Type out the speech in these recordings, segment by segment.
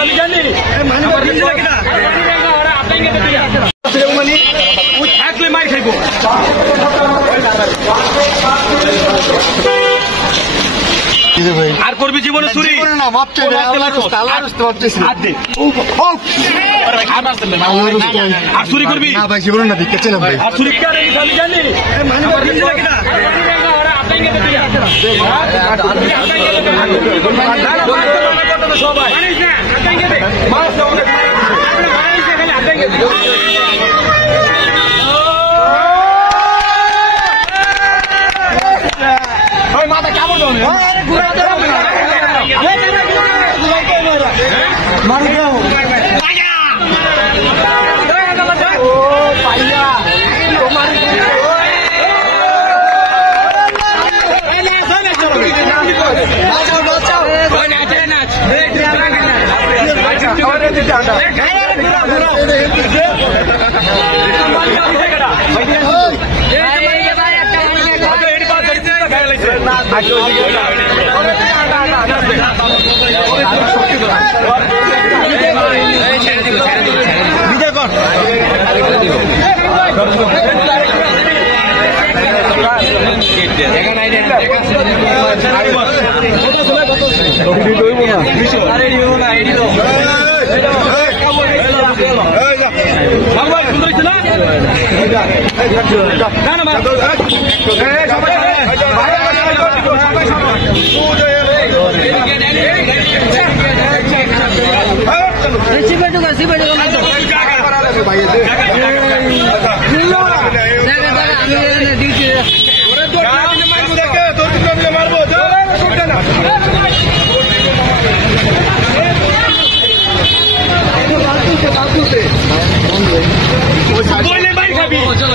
আমি জানি থাকলে মাই খাইব আর করবি জীবনে চুরি আর চুরি করবি জীবনে না দিচ্ছিলাম ভাই আর চুরি আমি জানি সবাই মাথা কেমন মারি দাও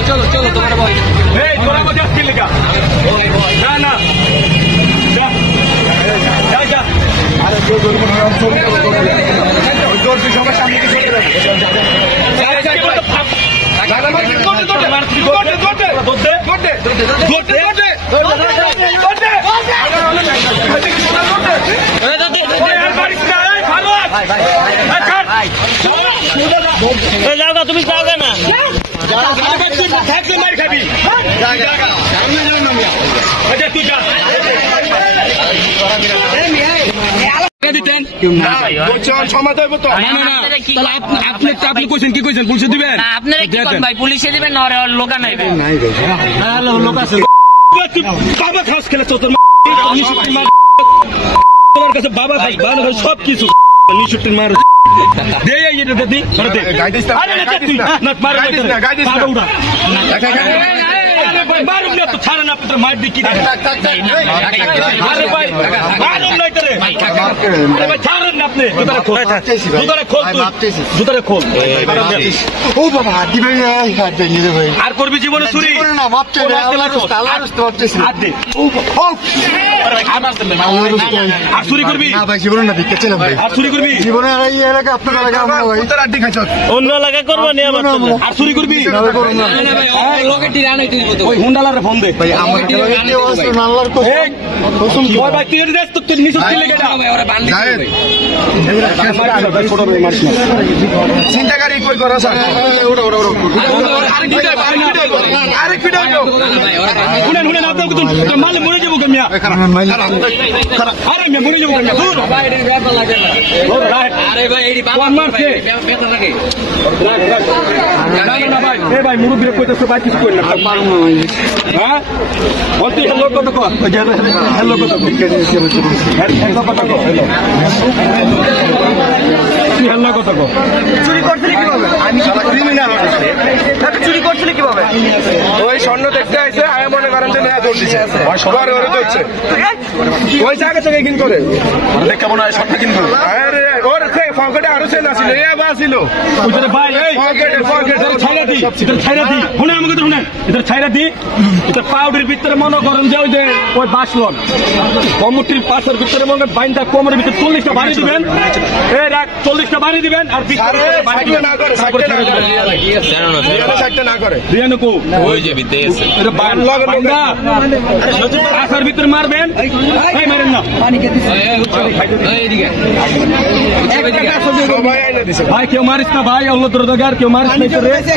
चलो चलो तुम्हारा भाई थोड़ा मजा लेगा ना ना जोर से समस्या তুমি যাওগে না খাবি আপনি কইছেন কি কইছেন পুলিশে দিবেন আপনারা কি করেন ভাই পুলিশে দিবেন না লোকা নাইবে নাই লোক আছে বাবা খাস খেলে তোর তোমার কাছে বাবা খাস ভালো ভাই সব কিছু নিশুটির মার দে এইটা দে দে গাইদিস আরে না তুই না মার গাইদিস না উড়া মারুম না তো ছাড়েন আপনি তো মার দিকি আরে ভাই মারুম না করে আরে ভাই ছাড়েন না আপনি জুতারে খোল ও বাবা দিবে হাত দেন রে ভাই আর করবি জীবনে চুরি না মাপ চাই আল্লাহর রাস্তা করতেছি হাত দে আরে ভাই খামাস দে আর চুরি করবি না ভাই জীবনে না দিচ্ছিলাম ভাই আর চুরি করবি জীবনে আর এই এলাকা আপনার এলাকা আমরা ভাই তোর আড্ডি খাইছ অন্য এলাকা করব না আমার আর চুরি করবি না করব না ভাই লোকেটি রানাই তুই ওই হুন্ডালারে ফোন দে ভাই আমার এলাকাতে আছে আল্লাহর কসম ওই ভাই তুই দেখ তো তুই নিচে কি লেগে ভাই ওরা বান্দি ভাই ছোট ভাই মারিস না চিন্তা করি কই করছ ওড়া আরে কি দাও হুনে না দাও তুমি মালে মরে যাবো মিয়া আরে মিয়া মরে যাবো মিয়া দূর ভাই এটা ব্যাপার লাগে না আরে ভাই এইডি বাবা মারছে ব্যথা লাগে না ভাই এ ভাই মুরব্বি কইতেছে ভাই কিছু কই না পারুম না হ্যাঁ বলতে হ্যালো কত কো হ্যালো কত হ্যালো কত কো হ্যালো কত কো চুরি করছিলি কিভাবে আমি ক্রিমিনাল চুরি করছিলি কিভাবে ওই স্বর্ণ দেখতে আইছে আয় মনে করেন যে নেয়া দৌড় দিছে ওই সবার ওরে দৌড়ছে ওই জায়গা থেকে কিন করে দেখ কেমন হয় স্বর্ণ কিন করে আরে ওর সে পকেটে আরো সেল আছিল এ বাছিল ওইটা ভাই এই পকেটে ছাইরা দি শুনে আমাকে তো শুনেন এটা ছাইরা দি এটা পাউডারের ভিতরে মনে করেন যে ওই বাসলন কমুটির পাশের ভিতরে মনে বাইন্দা কোমরের ভিতরে 40টা বাড়ি দিবেন এই রাখ 40টা বাড়ি দিবেন আর ভিতরে না করে সাইডটা না করে দিয়ানো কো ওই যে ভিতরে আছে এটা বাইন্দা পাশের ভিতরে মারবেন এই মারেন না পানি কে দিছে এই এদিকে দিছে ভাই কেউ মারিস না ভাই, অল্লো তোর কেউ মারিস না।